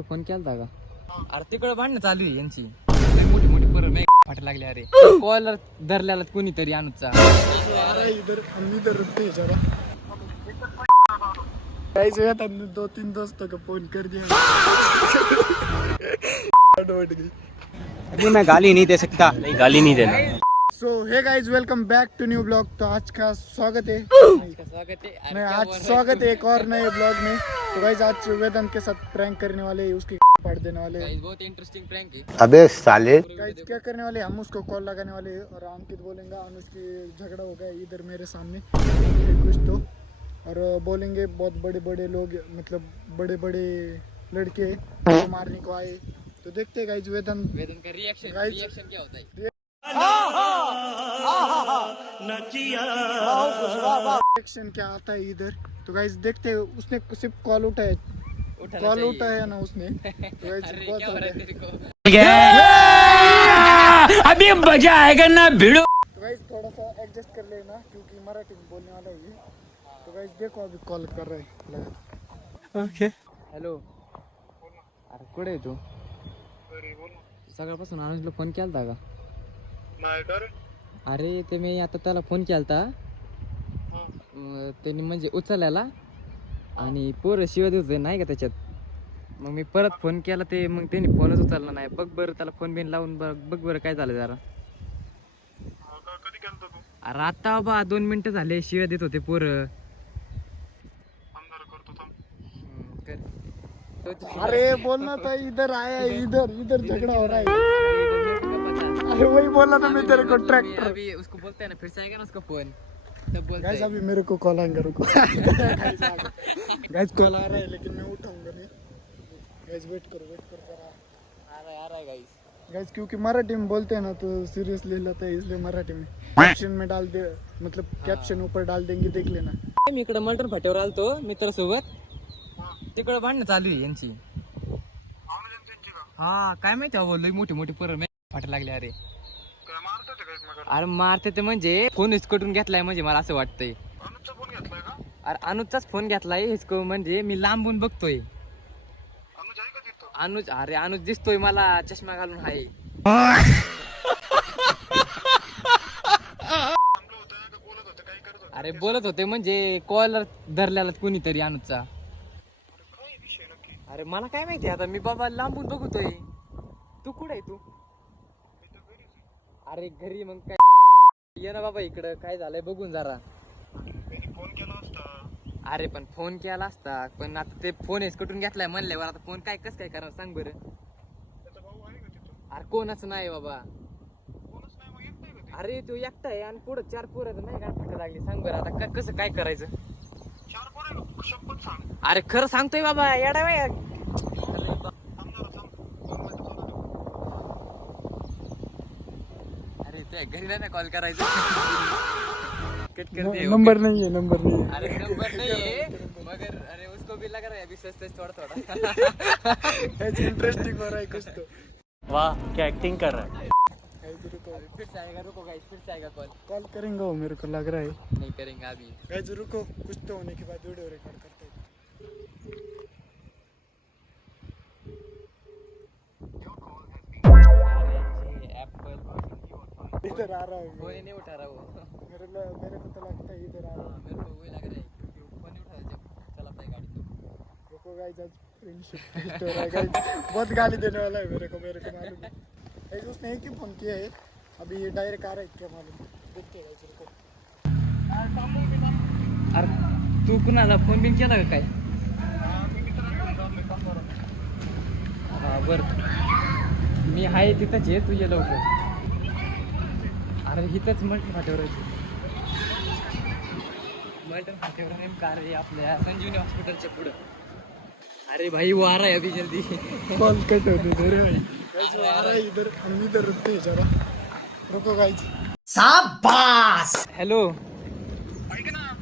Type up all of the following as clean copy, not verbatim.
अनुजला फोन केलता का? अरे तिकडे भांडणं चालू आहे यांची, मोठी मोठी पोरं फाट लागले. अरे कॉलर धरल्याला कोणीतरी अनुजचा. दो तीन दोस्तों को फोन कर दिया. मैं गाली नहीं दे सकता. नहीं, गाली नहीं देना. So hey guys, welcome back to new blog. तो आज का स्वागत है एक और नए ब्लॉग में. तो गाइज आज वेदांत के साथ प्रैंक करने वाले, उसकी पाड़ देने वाले. बहुत इंटरेस्टिंग प्रैंक है. अबे साले. गाइज क्या करने वाले, हम उसको कॉल लगाने वाले और अंकित बोलेंगे अनुज की झगड़ा हो गया इधर मेरे सामने कुछ तो, और बोलेंगे बहुत बड़े बड़े लोग, मतलब बड़े बड़े लड़के मारने को आए. तो देखते गाइज वेदांत का रिएक्शन क्या होता है. रिएक्शन क्या आता है इधर. तो गाइज देखते हैं. उसने सिर्फ कॉल उठाया ना उसने. तो गाइज बहुत हो गया. अभी मजा आएगा ना भिड़ो. तो गाइज थोड़ा सा एडजस्ट कर लेना क्योंकि मराठी में बोलने वाला है ये. तो गाइज देखो अभी कॉल कर रहा है. Okay hello. अरे कुठे आहे तू? सकाळपासून अनुजला फोन केलता का? अरे ते मी आता त्याला फोन केलता, त्यांनी म्हणजे उचलल्याला आणि पोरं शिवाय देत होते नाही का त्याच्यात. मग मी परत फोन केला, ते मग त्यांनी फोनच उचलला नाही. बघ बरं त्याला फोन बिन लावून बघ बरं काय झालं जरा. अरे आता बाबा 2 मिनिटं झाले, शिवाय देत होते पोरं. अरे बोलना था इधर आया, इधर झगड़ा हो रहा है. अरे वही बोला ना मैं तेरे को ट्रैक्टर. अभी उसको बोलते हैं ना, फिर से आएगा ना उसका फोन तब बोलते गाइस हैं. अभी मेरे को कॉल आएगा, रुको. गाइस कॉल आ रहा है लेकिन मैं उठाऊंगा नहीं. गाइस वेट करो जरा. आ रहा है गाइस. गाइस क्योंकि मराठी में बोलते हैं ना तो सीरियसली लेते हैं, इसलिए मराठी में कैप्शन में डाल दे, मतलब कैप्शन ऊपर डाल देंगे, देख लेना. मी इकडे मल्टन फाट्यावर आलतो मित्रासोबत. तिकडे भांडणं चालू आहे यांची. हा काय माहिती अहो, लई मोठी मोठी पोरं फाट लागले. अरे मारते ते म्हणजे फोन हिसकटून घेतलाय, म्हणजे मला असं वाटतंय. अरे अनुजचाच फोन घेतलाय हिसको, म्हणजे मी लांबून बघतोय. अनुज दिसतोय मला, चष्मा घालून आहे. अरे बोलत होते म्हणजे कॉलर धरल्याला कोणीतरी अनुजचा. अरे मला काय माहिती आता, मी बाबा लांबून बघतोय. तू कुठे आहे तू? अरे घरी. मग काय ये ना बाबा इकडं, काय झालंय बघून जरा. अरे पण फोन केला असता, पण आता ते फोन हिसकटून घेतलाय म्हणल्यावर आता फोन कसं काय करणार सांग बरं. अरे कोणच नाही बाबा. अरे तू एकटा आहे आणि पुढं 4 पोरं नाही काय फाटा लागली. सांग बरं आता कसं काय करायचं. अरे खरं सांगतोय बाबा, येडा बाय. अरे ते घरी नाही कॉल करायचं. कट कर दे. नंबर नहीं है. अरे नंबर नहीं है मगर अरे उसको भी लग रहा है अभी सस्ते थोड़ा. इंटरेस्टिंग हो रहा है कुछ तो. वाह क्या एक्टिंग कर रहा है. फिर से आएगा, रुको गाइस, फिर से आएगा कॉल करेंगे वो, मेरे को लग रहा है. नहीं करेंगे अभी. गाइस रुको, कुछ तो होने के बाद वीडियो रिकॉर्ड करते हैं. एप्पल इधर आ रहा है. फोन ही नहीं उठा रहा वो. मेरे को तो लगता है इधर आ रहा है. मेरे को वही लग रहा है क्योंकि फोन नहीं उठा रहा जब चलाता है गाड़ी तो. रुको गाइस, आज फ्रेंडशिप टेस्ट हो रहा है गाइस. बहुत गाली देने वाला है मेरे को मालूम है. गाइस उसने एक ही फोन किया है, अभी ये डायरेक्ट आ रहा है क्या मालूम. देखते हैं गाइस, रुको. अरे तू कुणाला फोन बिन केला का काय? हा बर, मी आहे तिथंच आहे, तू ये लवकर. अरे इथंच मल्टन फाट्यावर आहे. मल्टन फाट्यावर नेमकं अरे आपल्या संजीवनी हॉस्पिटलच्या पुढं. अरे भाई वो आ रहा है अभी जल्दी. कॉल कट होते थे रे भाई. गाइस वो आ रहा है इधर, हम इधर रुकते हैं जरा. रुको गाइस. शाबाश. हॅलो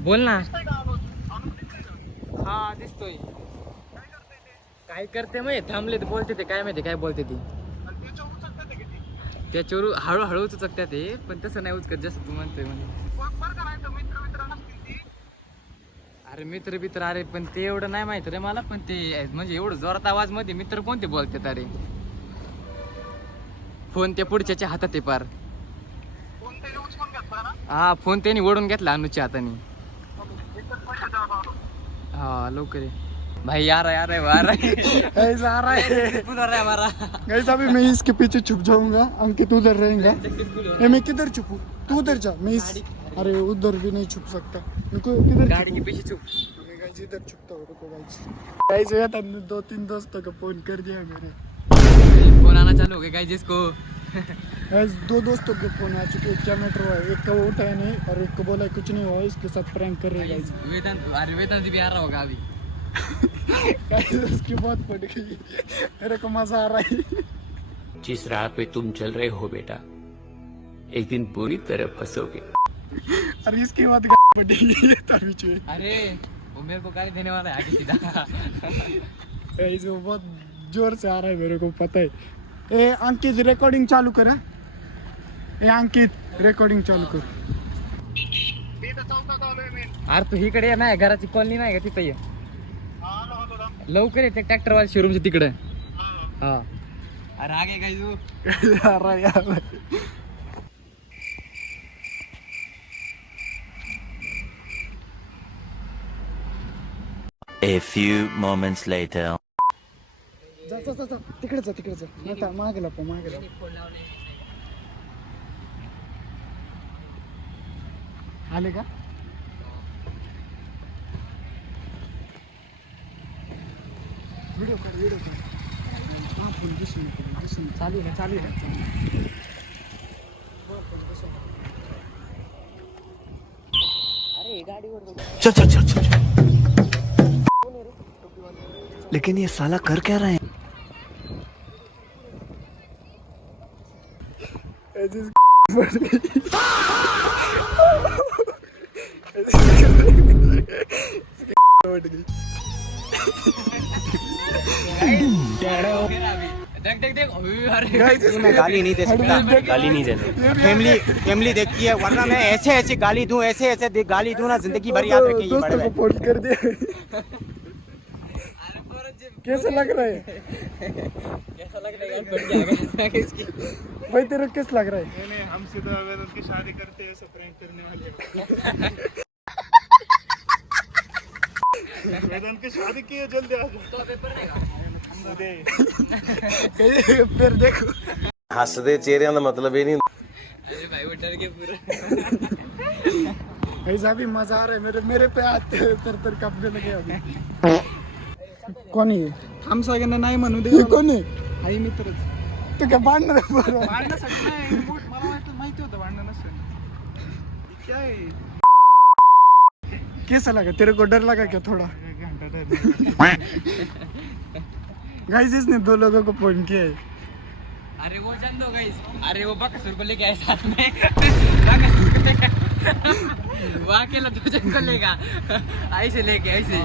बोल ना. हा दिसतोय. काय करते मग थांबले ते, बोलते ते काय माहिती काय बोलते ती. त्याच्यावर हळूहळू उचकतात ते, पण तसं नाही उचकत जसं तू म्हणतोय. म्हणजे अरे मित्र अरे पण ते एवढं नाही माहित रे मला, पण ते म्हणजे एवढं जोरात आवाज मध्ये मित्र कोणते बोलतात अरे? फोन त्या पुढच्याच्या हातात आहे पार. हा फोन त्यांनी ओढून घेतला अनुच्या हाताने. हाँ लवकर ये भाई, आ रहा है गाइस आ रहा है हमारा. गाइस अभी मैं इसके पीछे छुप जाऊंगा, अंकित उधर रहेगा. ए मैं किधर छुपूं? तू उधर जा, मैं इस अरे उधर भी नहीं छुप सकता. मैं किधर गाड़ी के पीछे चुप. मैं गाइस इधर छुपता हूँ. रुको गाइस. गाइस ये था 2-3 दोस्तों को फोन कर दिया मेरे. फोन आना चालू हो गया गाइस इसको. गाइस 2 दोस्तों को फोन आ चुके हैं. क्या मैटर हुआ है? एक का वो उठाया नहीं और एक को बोला कुछ नहीं हुआ, इसके साथ प्रैंक कर रहे हैं गाइस. वेदांत भी आ रहा होगा अभी. गाइस उसकी बात पड़ गई, मेरे को मजा आ रहा है. जिस राह पे तुम चल रहे हो बेटा, एक दिन पूरी तरह फंसोगे. अरे इसकी बात पड़ी है तभी. अरे वो मेरे को गाली देने वाला है आगे सीधा. गाइस वो बहुत जोर से आ रहा है, मेरे को पता है. ए अंकित रिकॉर्डिंग चालू कर. ए अंकित रिकॉर्डिंग चालू कर. अरे तू इकडे ये ना, घराची कॉलनी नाही का तिथं ये लवकर. येते ट्रॅक्टरवाल्या शोरूमच्या तिकडे. हा अरे आगे काय तू. आ रहा है यार. A few moments later. जा तिकडे जा. नका मागे लपा. आले का? व्हिडिओ कर. हा फोन दिसून चालू आहे. चल. लेकिन ये साला कर क्या रहे हैं? देख अरे मैं गाली नहीं दे सकता. गाली नहीं देना. फैमिली देखती है, वरना मैं ऐसे गाली दूं, ऐसे गाली दूं ना, जिंदगी भर याद रखेंगे. दोस्तों को फोन कर दिया. कैसा लग रहा है? कैसा लग रहा है यार? बढ़ जाएगा इसकी. भाई तेरे को कैसा लग रहा है? नहीं हम सीधा वेदांत की शादी करते हैं, ऐसा प्रैंक करने वाले. वेदांत की शादी की है, जल्दी आ जाओ. तो पेपर नहीं का फिर देखो हसदे चेहरे का मतलब ये नहीं. अरे भाई वो डर के पूरा. ऐसा भी मजा आ रहा है. मेरे पे आते तर कपडे लगे अभी. कोण आहे? हम सगळ्यांना नाही म्हणू दे. हे कोण आहे? आई मित्रच. तू काय भांडणार आहे बरं? भांडण्यासाठी नाही, मला माहिती होतं भांडण नसेल. क्या है? कैसा लगा? तेरे को डर लगा क्या थोड़ा? घंटा डर. गाइस इसने 2 लोगों को फोन किया है. अरे वो जान दो गाइस. अरे वो बकसुर को लेके आए साथ में. बकसुर को लेके वो अकेला 2 जन को लेगा ऐसे लेके ऐसे.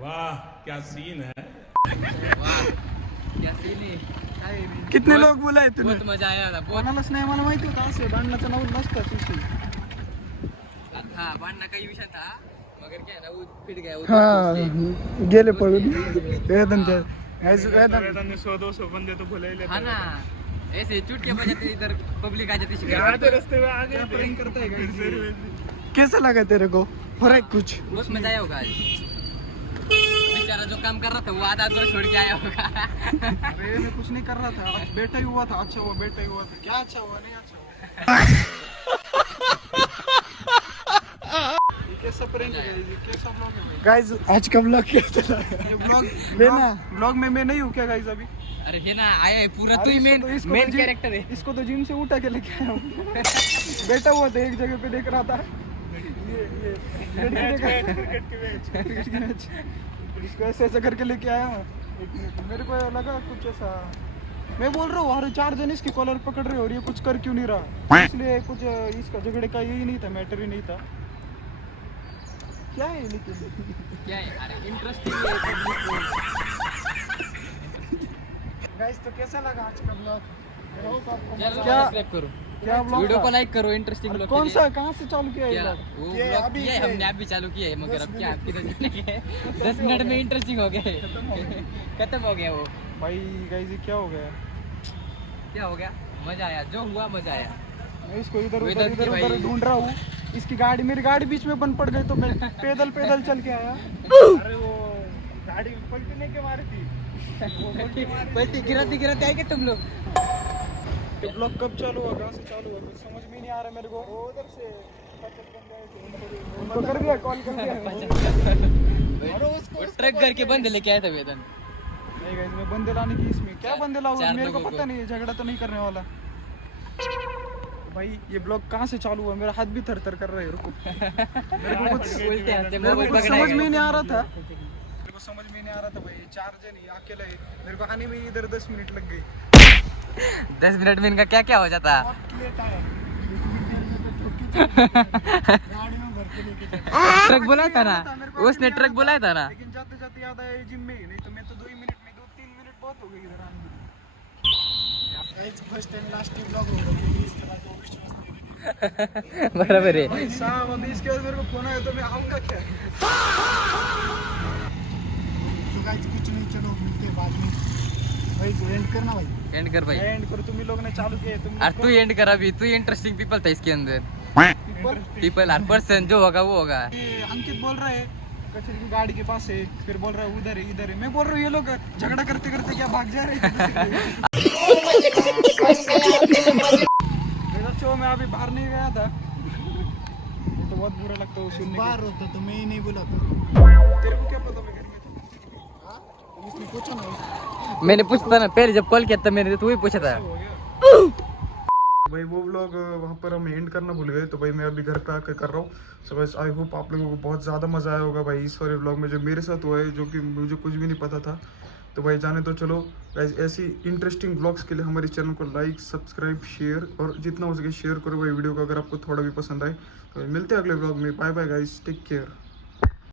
वाह क्या सीन है. वाह क्या सीन है. कितने लोग बुलाए तूने? बहुत मजा आया था बहुत. कोणालाच नाही, मला माहिती होतं असं भांडणाचं नाव नसतं विषय. हाँ बांधना का ही विषय था मगर क्या है ना वो फिट गया वो. हाँ गेले पळून. वेदन वेदांत ने 100-200 बंदे तो बुला लेते. हाँ ना ऐसे चुटके बजाते इधर पब्लिक आ जाती है. आधे रास्ते में आ गए, प्रैंक करता है गाइस. कैसा लगा तेरे को? फर्क कुछ? बहुत मजा आया होगा आज. बेचारा जो काम कर रहा था वो आधा अधूरा छोड़ के आया होगा. अरे मैं कुछ नहीं कर रहा था, आज बेटा ही हुआ था. अच्छा हुआ बेटा ही हुआ था. क्या अच्छा हुआ? नहीं अच्छा हुआ. ये कैसा प्रैंक है? ये कैसा ब्लॉग है भाई? गाइस आज का ब्लॉग कैसा लगा? ये ब्लॉग लेना. ब्लॉग में मैं नहीं हूँ क्या गाइस अभी? अरे ये ना आया है पूरा अरे तू ही इसको मेन तो कैरेक्टर है. इसको तो जिम से उठा के लेके आया हूँ. बैठा हुआ था एक जगह पे, देख रहा था ये क्रिकेट की मैच. इसको ऐसे करके लेके आया हूँ. मेरे को लगा कुछ ऐसा. मैं बोल रहा हूँ अरे 4 जन इसकी कॉलर पकड़ रहे हो और ये कुछ कर क्यों नहीं रहा. इसलिए कुछ इसका झगड़े का यही नहीं था, मैटर ही नहीं था. क्या है लेकिन क्या है? अरे इंटरेस्टिंग है. गाइस तो कैसा लगा आज का ब्लॉग? चलो क्या सब्सक्राइब करो. क्या ब्लॉग वीडियो था? को लाइक करो, इंटरेस्टिंग ब्लॉग कौन सा, कहाँ से चालू किया ये क्या ब्लॉग? वो ये ब्लॉग अभी किया है के- हमने, अभी चालू किया है, मगर 10 अब क्या मिनट। किधर जाने के 10 मिनट में इंटरेस्टिंग हो गए, खत्म हो गया वो। भाई गाइस ये क्या हो गया? क्या हो गया? मजा आया, जो हुआ मजा आया। मैं इसको इधर वो उधर इधर इधर की उधर भाई। ढूंढ रहा हूँ। इसकी गाड़ी, मेरी गाड़ी बीच में बंद पड़ गई तो मैं पैदल पैदल चल के आया। अरे वो गाड़ी पलटने के मारी थी। पलटी गिराती गिराती आएंगे तुम लोग। ये ब्लॉग कब चालू हुआ, कहाँ से चालू हुआ, कुछ समझ में नहीं आ रहा मेरे को। उधर से उनको कर दिया, कॉल कर दिया। वो ट्रक करके बंदे लेके आया था वेदन। नहीं गाइस, मैं बंदे लाने की इसमें क्या बंदे लाऊंगा, चार मेरे को लोगों पता को। नहीं है, झगड़ा तो नहीं करने वाला। भाई ये ब्लॉग कहाँ से चालू हुआ, मेरा हाथ भी थर थर कर रहा है। रुको, मेरे को कुछ उल्टे हाथ से मेरे को मोबाइल कुछ पकड़ा समझ है। में ही नहीं आ रहा था। मेरे को समझ में नहीं आ रहा था भाई, 4 जन ही अकेला है। मेरे को आने में ही इधर 10 मिनट लग गई। 10 मिनट में इनका क्या क्या हो जाता। बहुत लेट आया। गाड़ी में भर के लेके जाता। ट्रक बुलाया था ना, उसने ट्रक बुलाया था ना। लेकिन जाते जाते याद आया जिम में ही, नहीं तो मैं तो 2 ही मिनट में 2-3 मिनट बहुत हो गए इधर आने में। First time last time blog होगा, क्योंकि इस तरह का विश्वास नहीं है। बराबर है। भाई साहब अभी इसके बाद मेरे को फोन आया तो मैं आऊंगा क्या? तो गाइस कुछ नहीं, चलो मिलते हैं बाद में। भाई एंड करना भाई। एंड कर भाई। एंड करो, तुम ही लोग ने चालू किया है, तुम और तू एंड कर अभी, तू इंटरेस्टिंग पीपल था इसके अंदर। people। पीपल और पर्सन जो होगा वो होगा। ये अंकित बोल रहा है कचरे की गाड़ी के पास है, फिर बोल रहा है उधर है इधर है। मैं बोल रहा हूँ ये लोग झगड़ा करते करते क्या भाग जा रहे हैं। बच्चों मैं अभी बाहर नहीं गया था, ये तो बहुत बुरा लगता है सुनने बाहर होता तो मैं ही नहीं बोला था। तेरे को क्या पता मैं घर में था? उसने पूछा ना उसने। मैंने पूछा ना पहले, जब कॉल किया था मैंने, तू ही पूछा था। हो गया भाई वो व्लॉग वहाँ पर हम एंड करना भूल गए, तो भाई मैं अभी घर पे आकर कर रहा हूँ। सो बस आई होप आप लोगों को बहुत ज़्यादा मज़ा आया होगा भाई इस वाले व्लॉग में, जो मेरे साथ हुआ है, जो कि मुझे कुछ भी नहीं पता था। तो भाई जाने तो चलो गाइस, ऐसी इंटरेस्टिंग व्लॉग्स के लिए हमारे चैनल को लाइक, सब्सक्राइब, शेयर और जितना हो सके शेयर करो भाई वीडियो को, अगर आपको थोड़ा भी पसंद आए। तो मिलते हैं अगले व्लॉग में। Bye bye guys, take care.